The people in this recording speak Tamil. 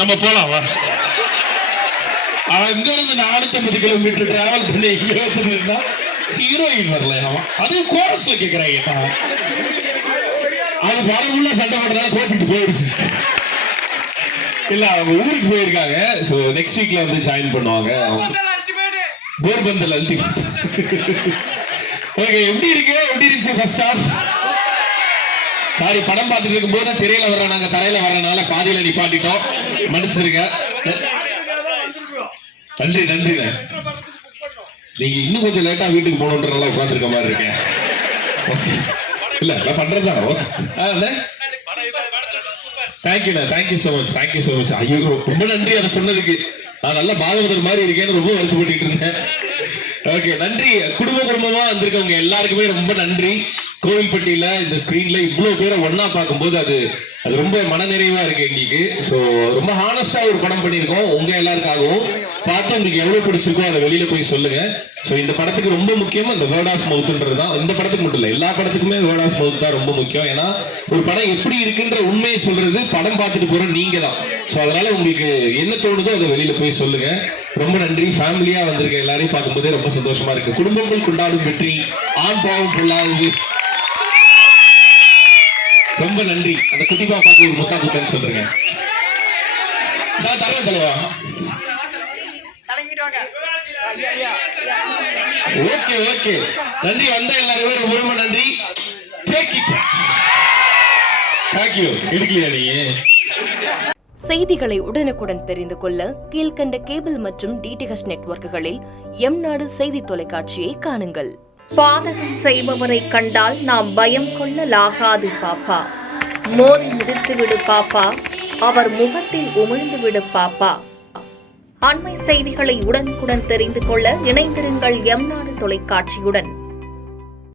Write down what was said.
நம்ம போலாமா? அங்க இருந்து 450 கிலோமீட்டர் டிராவல் பண்ணி இங்க வந்துருந்தா ஹீரோயின் வரல. அது கோரஸ்ல கேக்குறாங்க. அது படம் உள்ள சண்டை பண்றதால கோச்சிட்டு போயிடுச்சு. இல்ல அவங்க ஊருக்கு போயிருக்காங்க. சோ நெக்ஸ்ட் வீக்ல வந்து ஜாயின் பண்ணுவாங்க. போர்பந்தல் அல்டிமேட். ஓகே, எப்படி இருந்துச்சு ஃபர்ஸ்ட் ஹாஃப்? சாரி, படம் பார்த்துட்டு இருக்கும் போது திரையில வர்ற நாங்க தரையில வர்றனால பாதியில நிப்பாட்டிட்டோம், மன்னிச்சிருங்க. நன்றி. நீங்க இன்னும் கொஞ்சம் லேட்டா வீட்டுக்கு போகணுன்றனால உட்காந்துருக்க மாதிரி இருக்கேன். இல்ல நான் பண்றதுதான். Thank you so much. ஐயோ ரொம்ப நன்றி அதை சொன்னதுக்கு. நான் நல்ல பாகவதர் மாதிரி இருக்கேன்னு ரொம்ப வருத்தப்பட்டு இருந்தேன். ஓகே, நன்றி. குடும்பமா வந்திருக்கவங்க எல்லாருக்குமே ரொம்ப நன்றி. கோவில்பட்டியில இந்த ஸ்கிரீன்ல இவ்வளவு பேரை ஒன்னா பார்க்கும்போது அது ரொம்ப மனநிறைவா இருக்கு எங்களுக்கு. ஸோ ரொம்ப ஹானஸ்டா ஒரு படம் பண்ணியிருக்கோம் உங்க எல்லாருக்காகவும். பார்த்து உங்களுக்கு எவ்வளவு பிடிச்சிருக்கோ அதை வெளியில போய் சொல்லுங்க. ஸோ இந்த படத்துக்கு ரொம்ப முக்கியம் இந்த வேர்ட் ஆஃப் மவுத்ன்றது தான். இந்த படத்துக்கு மட்டும் இல்லை, எல்லா படத்துக்குமே வேர்ட் ஆஃப் மவுத் தான் ரொம்ப முக்கியம். ஏன்னா ஒரு படம் எப்படி இருக்குன்ற உண்மையை சொல்றது படம் பார்த்துட்டு போற நீங்க தான். ஸோ அதனால உங்களுக்கு என்ன தோணுதோ அதை வெளியில போய் சொல்லுங்க. ரொம்ப நன்றி. ஃபேமிலியா வந்திருக்க எல்லாரையும் பார்க்கும்போதே ரொம்ப சந்தோஷமா இருக்கு. குடும்பங்கள் கொண்டாடும் வெற்றி, ஆண் பாவம் பொல்லாதது. ரொம்ப நன்றி. அந்த குட்டி பாப்பாக்கு ஒரு முத்தா முத்தன்னு சொல்றேங்க. தரேன் தலைவா. ஓகே நன்றி. வந்த எல்லாருமே ரொம்ப நன்றி. தேங்க்யூ. இருக்கலையா நீங்க? செய்திகளை உடனுக்குடன் தெரிந்து கொள்ள கீழ்கண்ட கேபிள் மற்றும் டிடிஹெச் நெட்வொர்க்குகளில் எம் நாடு செய்தி தொலைக்காட்சியை காணுங்கள். பாதகம் செய்பவரை கண்டால் நாம் பயம் கொள்ளலாகாது பாப்பா. மோதி மிதித்து விடு பாப்பா, அவர் முகத்தில் உமிழ்ந்து விடு பாப்பா. அண்மை செய்திகளை உடனுக்குடன் தெரிந்து கொள்ள இணைந்திருங்கள் எம் நாடு தொலைக்காட்சியுடன்.